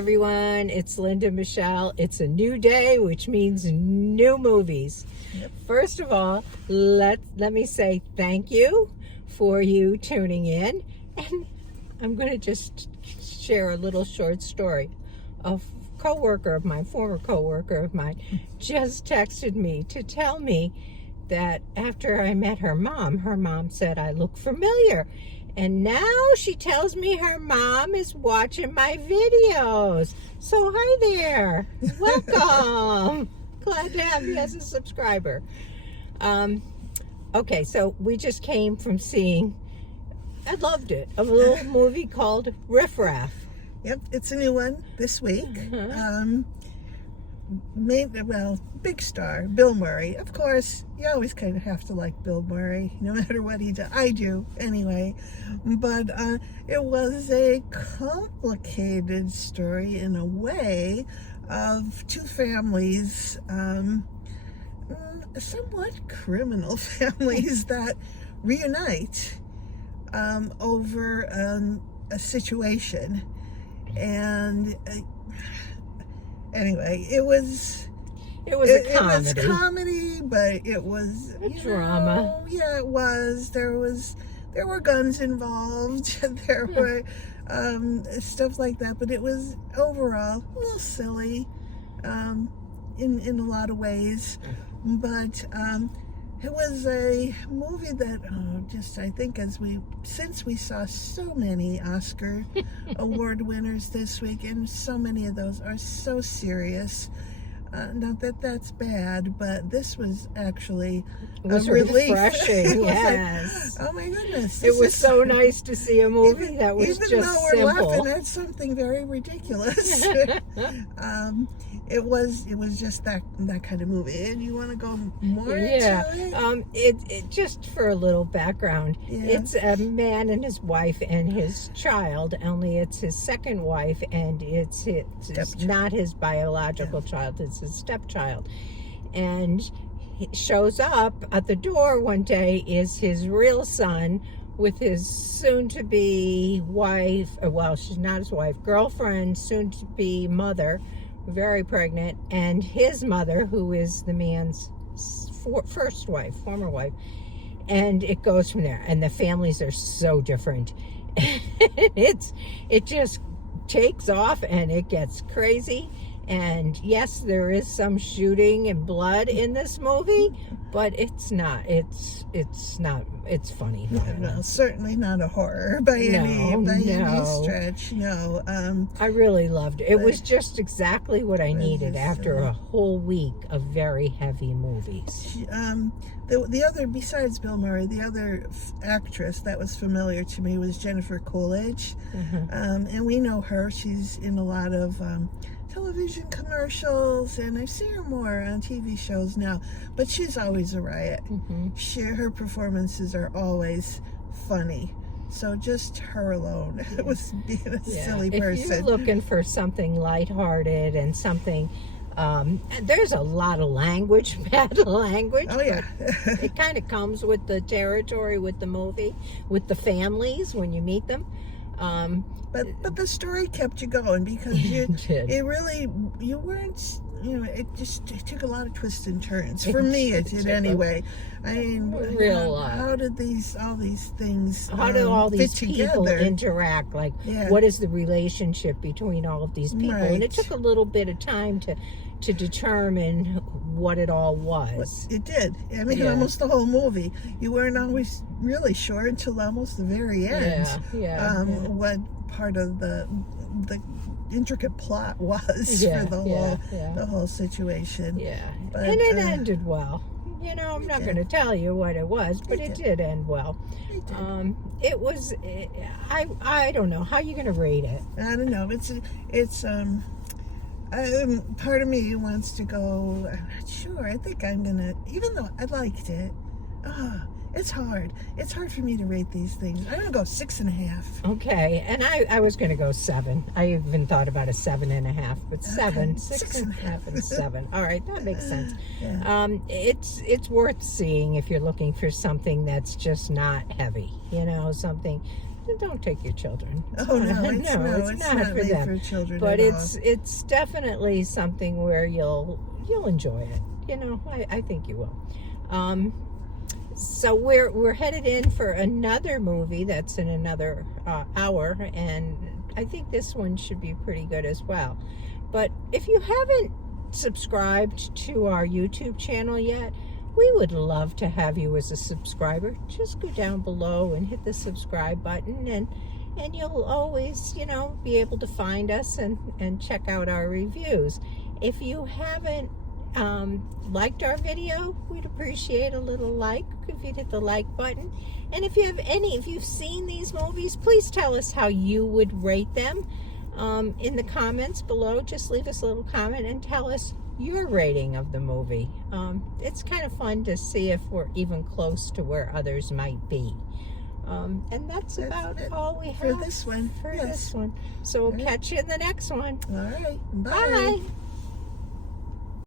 Everyone, it's Linda Michelle. It's a new day, which means new movies. Yep. First of all, let me say thank you for you tuning in, and I'm going to just share a little short story. A coworker of mine, former coworker of mine, just texted me to tell me that after I met her mom said I look familiar. And now she tells me her mom is watching my videos. So hi there. Welcome. Glad to have you as a subscriber. Okay, so we just came from seeing, I loved it, a little movie called Riff Raff. Yep, it's a new one this week. Big star, Bill Murray. Of course, you always kind of have to like Bill Murray, no matter what he does. I do, anyway. But it was a complicated story in a way of two families, somewhat criminal families that reunite over a situation. And anyway, it was a comedy. It was comedy, but it was a drama. Yeah, it was. There were guns involved. There were stuff like that, but it was overall a little silly in a lot of ways. But it was a movie that I think since we saw so many Oscar award winners this week, and so many of those are so serious. Not that that's bad, but this was actually relief. Refreshing. Yes. Like, oh my goodness! It was so nice to see a movie that was just even though we're simple. laughing at something very ridiculous. It was just that kind of movie. And you want to go more into it? It just for a little background. Yeah. It's a man and his wife and his child. Only it's his second wife, and it's not his biological child. It's his stepchild, and he shows up at the door one day is his real son with his soon-to-be wife. Well, she's not his wife, girlfriend, soon-to-be mother. Very pregnant, and his mother, who is the man's first wife, former wife, and it goes from there. And the families are so different. It just takes off, and it gets crazy. And yes, there is some shooting and blood in this movie, but it's funny. Well, certainly not a horror by any stretch. No. I really loved it. It was just exactly what I needed after a whole week of very heavy movies. The other, besides Bill Murray, the other actress that was familiar to me was Jennifer Coolidge. And we know her. She's in a lot of television commercials, and I see her more on TV shows now, but she's always a riot. Her performances are always funny, so just her alone was being a silly person. If you're looking for something lighthearted and something, there's a lot of language, bad language. Oh yeah. It kind of comes with the territory, with the movie, with the families when you meet them. But the story kept you going because you weren't, it took a lot of twists and turns. For me, it did anyway. I mean, how did all these things how do all these people together? Interact? Like, what is the relationship between all of these people? Right. And it took a little bit of time to determine what it all was. It did. I mean, almost the whole movie. You weren't always really sure until almost the very end. What part of the intricate plot was for the whole situation. But, and it ended well. I'm not going to tell you what it was, but it did end well. It was. I don't know. How are you going to rate it? I don't know. It's part of me wants to go. I'm not sure. I think I'm gonna. Even though I liked it. It's hard. It's hard for me to rate these things. I'm going to go 6.5. Okay. And I was going to go 7. I even thought about a 7.5, but 7, 6.5, and 7. All right. That makes sense. Yeah. It's worth seeing if you're looking for something that's just not heavy, something don't take your children. Oh no, it's not for made them. for children. But at all. it's definitely something where you'll enjoy it. You know, I think you will. So we're headed in for another movie that's in another hour, and I think this one should be pretty good as well. But if you haven't subscribed to our YouTube channel yet, we would love to have you as a subscriber. Just go down below and hit the subscribe button, and you'll always, you know, be able to find us and check out our reviews. If you haven't liked our video, we'd appreciate a little like if you'd hit the like button. And if you've seen these movies, please tell us how you would rate them in the comments below. Just leave us a little comment and tell us your rating of the movie. It's kind of fun to see if we're even close to where others might be. And that's about all we have for this one. So we'll catch you in the next one. All right. Bye. Bye.